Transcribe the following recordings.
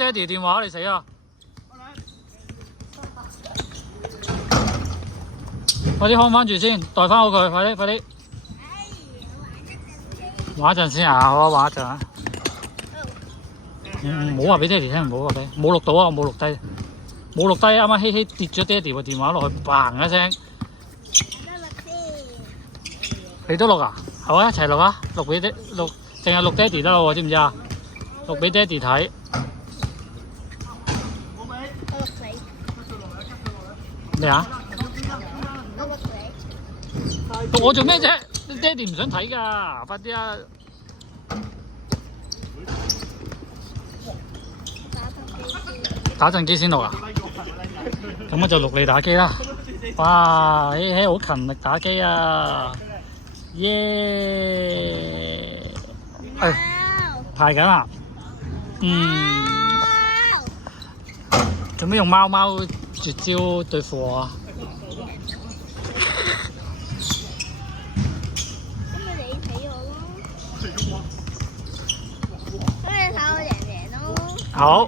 爹哋電話你死啊！快啲看翻住先，袋翻好佢，快啲快啲。玩一陣先啊，好啊，玩一陣啊。唔好話俾爹哋聽，唔好話俾，冇錄到啊，我冇錄低，冇錄低。啱啱希希跌咗爹哋個電話落去，嘭一聲。你都錄啊？好啊，一齊錄啊！錄俾爹錄，淨係錄爹哋得咯喎，知唔知啊？錄俾爹哋睇。咩啊？我做咩啫？爹哋唔想睇㗎，快啲啊！打陣機先錄啊！咁我就錄你打機啦。哇！希希好勤力打機啊！耶！排緊啊！做咩用貓貓絕招對付我啊？好。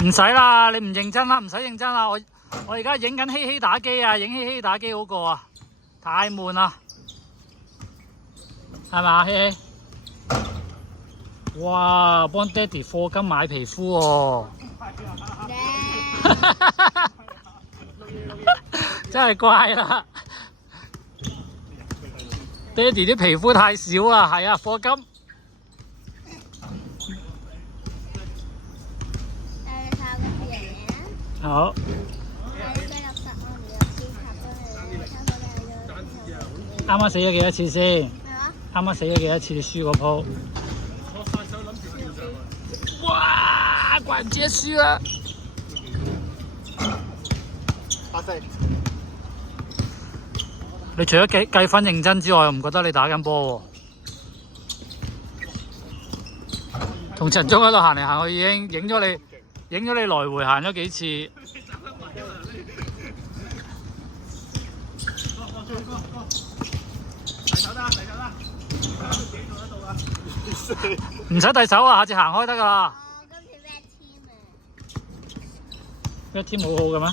唔使啦，你唔認真啦，唔使認真啦。我而家影緊希希打機啊，影希希打機好過啊，太悶啦，係咪啊，希希？哇，幫爹哋課金買皮膚喎，真係乖啦。爹哋啲皮膚太少啊，係啊，課金。好。啱啱死咗幾多次先？啱啱死咗幾多次？你輸嗰鋪？哇！怪唔之得輸啊！8-4。你除咗計分認真之外，我唔覺得你打緊波喎。同陳忠喺度行嚟行去，已經影咗你來回行咗幾次。唔使遞手啊，下次行開得㗎啦。今次 red team 啊？red team 好好嘅咩？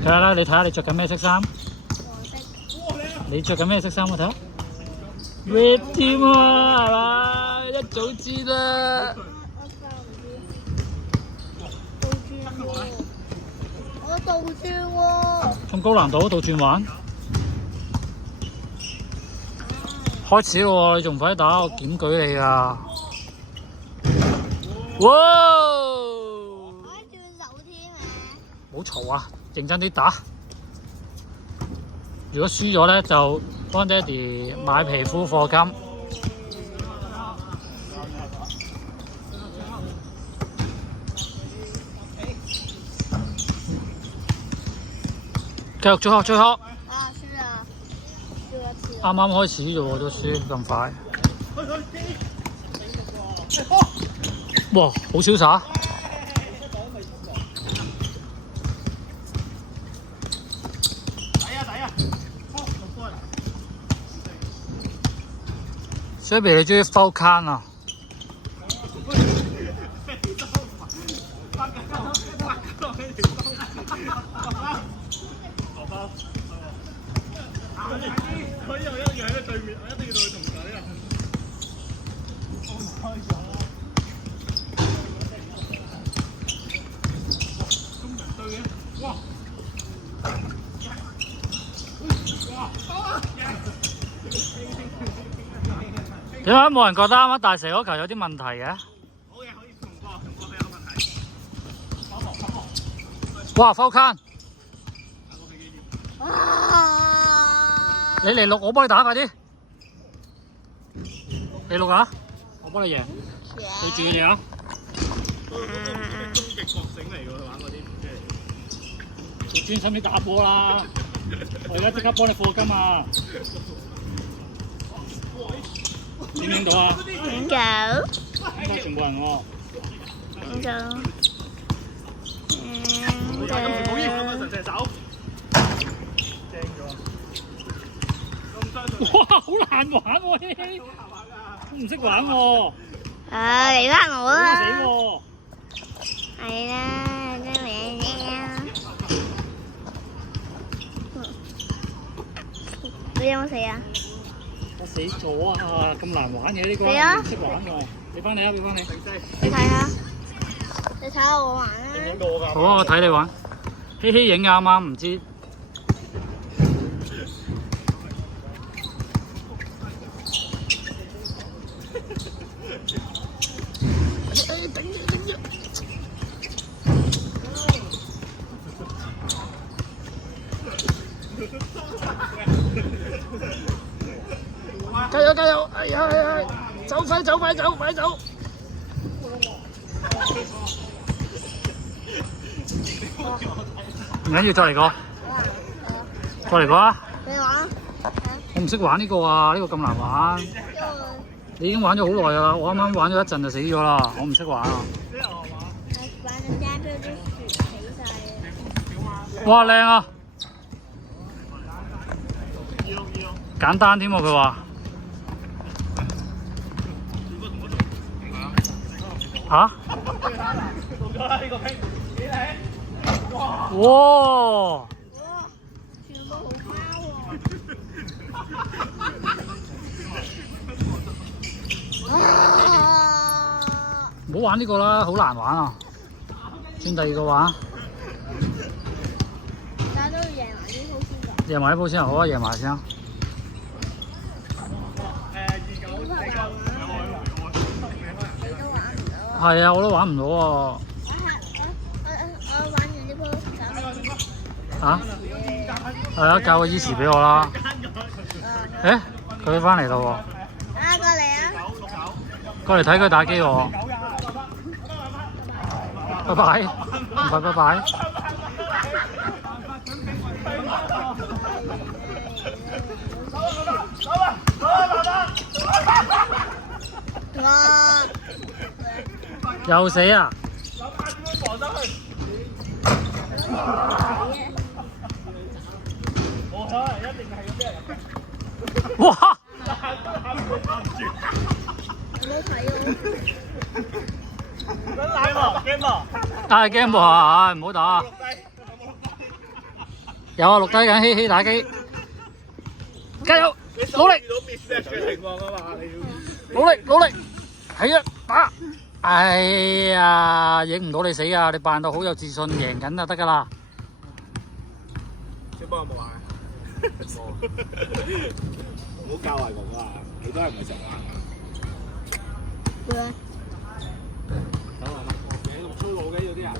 睇下啦，你睇下你着緊咩色衫？你着緊咩色衫我睇下。red team 啊，係嘛？一早知啦。我倒轉喎。咁高難度倒轉玩？開始咯喎，你仲唔快啲打？我檢舉你啊！哇！我轉手添啊！唔好嘈啊！認真啲打。如果輸咗咧，就幫爹哋買皮膚課金。繼續追學追學。啱啱開始啫喎，都輸咁快。哇，好瀟灑！所以你中意 Falcon 啊？佢又一樣喺對面，我一定要同佢同隊啊！我唔開咗。中人對嘅，哇！點解冇人覺得啱啱大蛇嗰球有啲問題嘅？好嘅，可以重播比較有問題。哇 ，Falcon！你嚟錄，我幫你打，快啲！你錄啊，我幫你贏。你注意你啊！終極覺醒嚟㗎，玩嗰啲。你專心啲打波啦！我而家即刻幫你課金啊！影唔影到啊？影到。應該全部人喎。影到。影到。神射手。正咗。哇，好難玩喎，希希，都唔識玩喎。嚟翻我死啦！喎！係啦，真係啊！你有冇死啊？我死咗啊！咁難玩嘅呢個，係啊唔識玩喎。俾翻你啊！俾翻你。你睇下，你睇下我玩啦。好啊，我睇你玩。希希影啱啱唔知。加油加油！哎呀哎呀，走快走快走快走！唔緊要，再嚟個，再嚟個啊！你玩啊？我唔識玩呢個啊，呢個咁難玩。你已經玩咗好耐啦，我啱啱玩咗一陣就死咗啦，我唔識玩啊。玩到家標都死晒哇，靚啊！簡單添喎，佢話。嚇？哇！全部好貓喎！唔好玩呢個啦，好難玩啊！轉第二個玩。大家都要贏埋呢鋪先㗎。贏埋呢鋪先啊！好啊，贏埋先啊！係啊，我都玩唔到啊！我玩完呢鋪嚇？係啊，教個依時俾我啦。誒，佢翻嚟啦喎！過嚟啊！過嚟睇佢打機喎。拜拜，唔該拜拜。又死啊！哇！冇睇喎。係 game 啊！唔好打啊！有啊，錄低緊希希打機，加油，努力！努力努力，係啊，打！哎呀，影唔到你死啊！你扮到好有自信，贏緊就得㗎啦。小波有冇玩？冇。唔好教壞我啊！你都係唔係成日玩啊？會啊！等我啦，你咁粗魯嘅有啲人。冇。